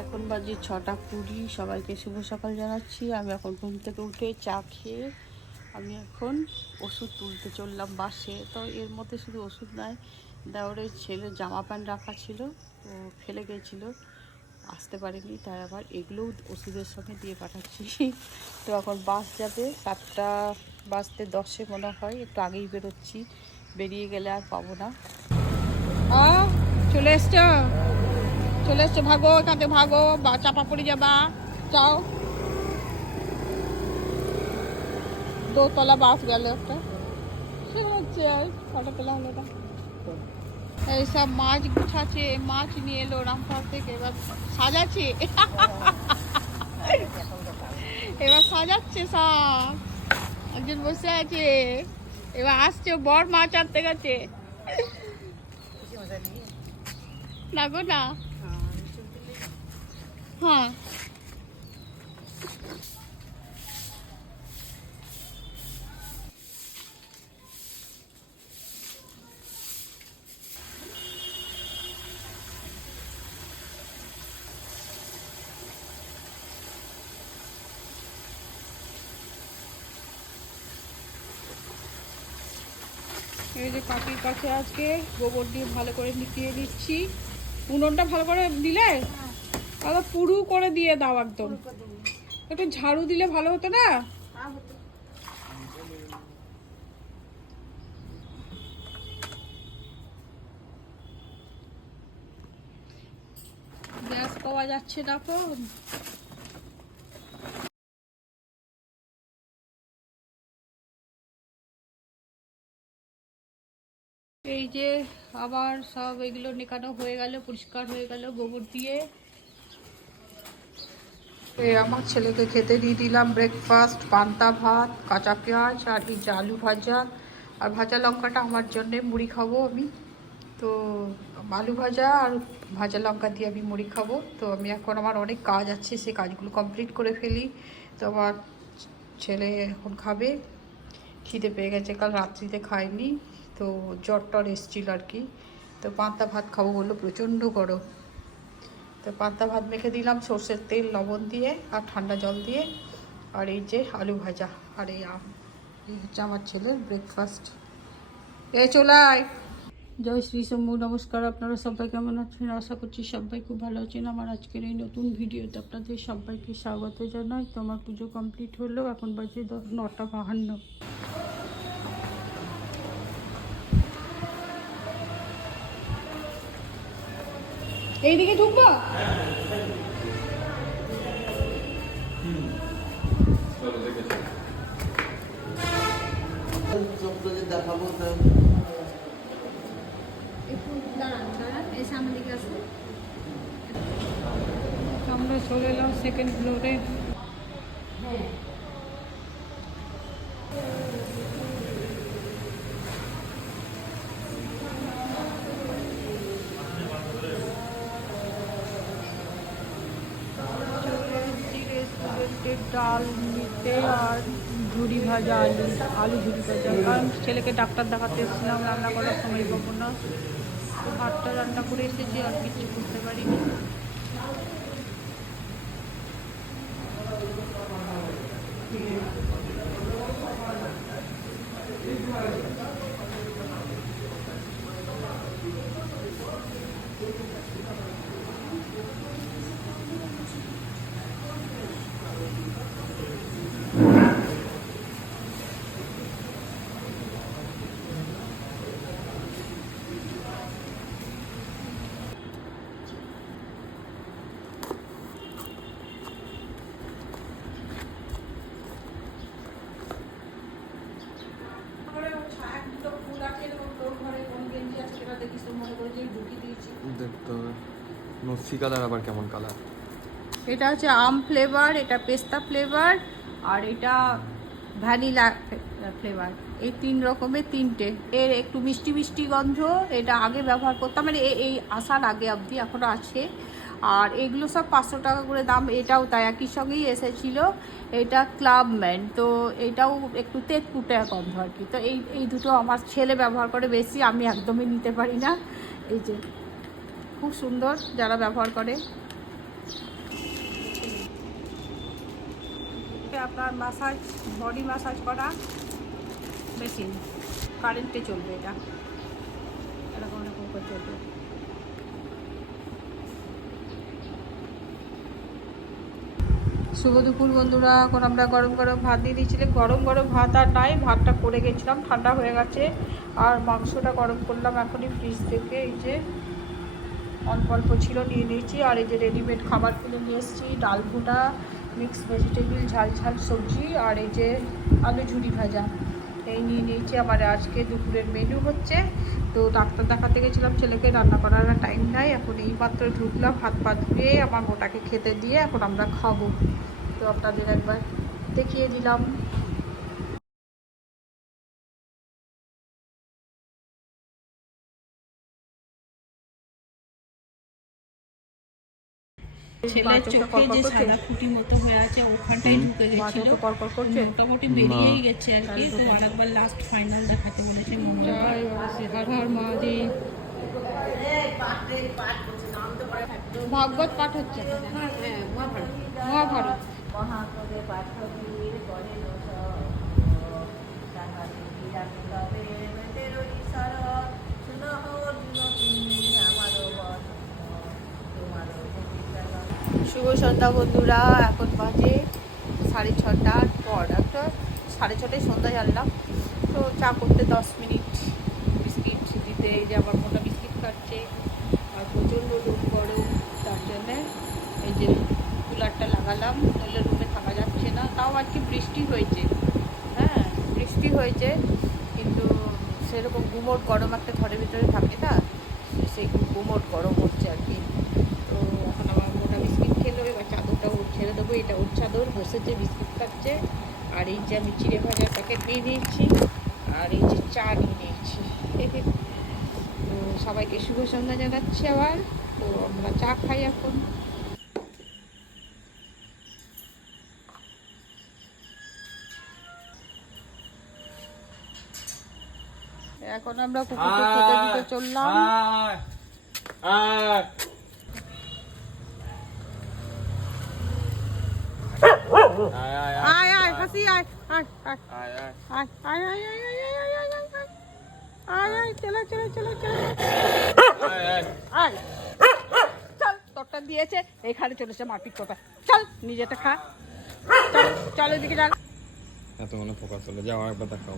এখন বাজে 6:20। সবাইকে শুভ সকাল জানাচ্ছি। আমি এখন ঘুম থেকে উঠে চা খেয়ে আমি এখন ওষুধ তুলতে চললাম বাসে। তো এর মধ্যে শুধু ওষুধ নয়, দেওরের ছেলের জামা প্যান্ট রাখা ছিল, ও ফেলে গিয়েছিলো, আসতে পারেনি, তাই আবার এগুলোও ওষুধের সঙ্গে দিয়ে পাঠাচ্ছি। তো এখন বাস যাবে 7:10 মনে হয়, একটু আগেই বেরোচ্ছি, বেরিয়ে গেলে আর পাবো না। চলে এসছো, চলে এসছো, ভাগো এখান থেকে, ভাগো, বা চাপা পড়ে যাবা, যাও। দোতলা বাস গেল একটা, হচ্ছে আর ফটো তোলা হলো না। এইসব মাছ গুছাচ্ছে, মাছ নিয়ে এলো রামপুর থেকে, এবার সাজাচ্ছে, এবার সাজাচ্ছে সব। একজন বসে আছে, এবার আসছে, বড় মাছ আনতে গেছে। না গো না, হ্যাঁ এই যে কাকির কাছে আজকে গোবর দিয়ে ভালো করে মিশিয়ে দিচ্ছি। উনুনটা ভালো করে দিলে তাহলে পুরু করে দিয়ে দাও, একদম একটু ঝাড়ু দিলে ভালো হতো না? গ্যাস পাওয়া যাচ্ছে না তো। এই যে আবার সব এগুলো নেকানো হয়ে গেল, পরিষ্কার হয়ে গেল গোবর দিয়ে। আমার ছেলেকে খেতে দিয়ে দিলাম ব্রেকফাস্ট, পান্তা ভাত, কাঁচা পেঁয়াজ আর এই যে আলু ভাজা, আর ভাজা লঙ্কাটা আমার জন্যে, মুড়ি খাবো আমি। তো আলু ভাজা আর ভাজা লঙ্কা দিয়ে আমি মুড়ি খাবো। তো আমি এখন, আমার অনেক কাজ আছে, সেই কাজগুলো কমপ্লিট করে ফেলি। তো আমার ছেলে এখন খাবে, খিদে পেয়ে গেছে, কাল রাত্রিতে খায়নি, তো জ্বর টর এসেছিল আর কি। তো পান্তা ভাত খাবো বললো, প্রচণ্ড গরম। তো পান্তা ভাত মেখে দিলাম সর্ষের তেল লবণ দিয়ে আর ঠান্ডা জল দিয়ে। আর এই যে আলু ভাজা আর এই আম, এই হচ্ছে আমার ছেলের ব্রেকফাস্ট। চলে আয়। জয় শ্রী শম্ভু, নমস্কার। আপনারা সবাই কেমন আছেন? আশা করছি সবাই খুব ভালো আছেন। আমার আজকের এই নতুন ভিডিওতে আপনাদের সবাইকে স্বাগত জানাই। তো আমার পুজো কমপ্লিট হলো, এখন বাজে 9:52। এইদিকে ঢুকবো, দেখাবো। আমরা চলে এলাম সেকেন্ড ফ্লোরে। ডাল নিতে আর ঝুড়ি ভাজা, আলু ঝুড়ি ভাজা, কারণ ছেলেকে ডাক্তার দেখাতে এসেছিলাম, রান্না করার সময় পাবো না। তো ভাতটা রান্না করে এসেছি, আর কিছু করতে পারিনি। দেখতে হবে নসি কালার, আবার কেমন কালার? এটা হচ্ছে আম ফ্লেভার, এটা পেস্তা ফ্লেভার, আর এটা ভ্যানিলা ফ্লেভার। এই 3 রকমের 3টে। এর একটু মিষ্টি মিষ্টি গন্ধ। এটা আগে ব্যবহার করতাম, মানে এই আসার আগে অবধি, এখনও আছে। আর এগুলো সব 500 টাকা করে দাম। এটাও তাই, একই সঙ্গেই এসেছিলো। এটা ক্লাবম্যান, তো এটাও একটু তেঁতুটে গন্ধ আর কি। তো এই দুটো আমার ছেলে ব্যবহার করে বেশি, আমি একদমই নিতে পারি না। এই যে খুব সুন্দর যারা ব্যবহার করে। আপনার ম্যাসাজ, বডি ম্যাসাজ করা মেশিন, কারেন্টে চলবে এটা, এরকম এরকম করে চলবে। শুভ দুপুর বন্ধুরা, এখন আমরা গরম গরম ভাত দিয়ে দিয়েছিলাম। গরম গরম ভাত আর নাই, ভাতটা করে গেছিলাম, ঠান্ডা হয়ে গেছে। আর মাংসটা গরম করলাম এখনই ফ্রিজ থেকে, এই যে অল্প অল্প ছিল নিয়ে নিয়েছি। আর এই যে রেডিমেড খাবার কিনে নিয়ে এসেছি, ডাল ভুনা, মিক্স ভেজিটেবিল, ঝাল ঝাল সবজি, আর এই যে আলু ঝুরি ভাজা, এই নিয়ে নিয়েছি। আমার আজকে দুপুরের মেনু হচ্ছে। তো ডাক্তার দেখাতে গেছিলাম, ছেলেকে রান্না করার টাইম নাই, এখন এই মাত্র ঢুকলাম, হাত পা ধুয়ে আমার মোটাকে খেতে দিয়ে এখন আমরা খাবো। তো আপনাদের একবার দেখিয়ে দিলাম। ছেলের চোখে যে সাদা খুঁটি মতো হয়ে আছে ওখানটাই ঢুকে গেছিল, মোটামুটি বেরিয়েই গেছে আর কি। তো আরেকবার লাস্ট ফাইনাল দেখাতে বলেছে মঙ্গলবার। হর হর মহাদেব। ভাগবত পাঠ হচ্ছে, মহাভারত। শুভ সন্ধ্যা বন্ধুরা, এখন বাজে 6:30 পর, একটা 6:30 সন্ধ্যা জানলাম। তো চা করতে 10 মিনিট, বিস্কিট দিতে, এই যে আমার মোটা বিস্কিট খাচ্ছে। আর প্রচণ্ড রুম গরম, তার জন্যে এই যে কুলারটা লাগালাম, নইলে রুমে থাকা যাচ্ছে না। তাও আজকে বৃষ্টি হয়েছে, হ্যাঁ বৃষ্টি হয়েছে, কিন্তু সেরকম গুমোট গরম একটা ঘরের ভিতরে থাকে না, সেই গুমোট গরম হচ্ছে আর কি। তো এখন আমার মোটা বিস্কিট খেলো, এবার চাদরটা ওর ছেড়ে দেবো, এটা ওর চাদর, বসেছে বিস্কিট খাচ্ছে। আর এই যে আমি চিড়ে ভাজার প্যাকেট নিয়ে নিয়েছি, আর এই যে চা নিয়ে নিয়েছি। তো সবাইকে শুভ সন্ধ্যা জানাচ্ছি আবার। তো আমরা চা খাই এখন। এখন আমরা কুকুরকে খেতে দিতে চললাম। আয় আয় হাসি, আয় আয় আয় আয় আয় আয় আয় আয় আয় আয়, চলো চলো চলো চলো, আয় চল, তোরটা দিয়েছে এখানে চলেছে মারপিট করতে, চল নিজেটা খা, চল চল এদিকে চল। এত মনে ফোকাস হলো, যাও একবার দেখাও।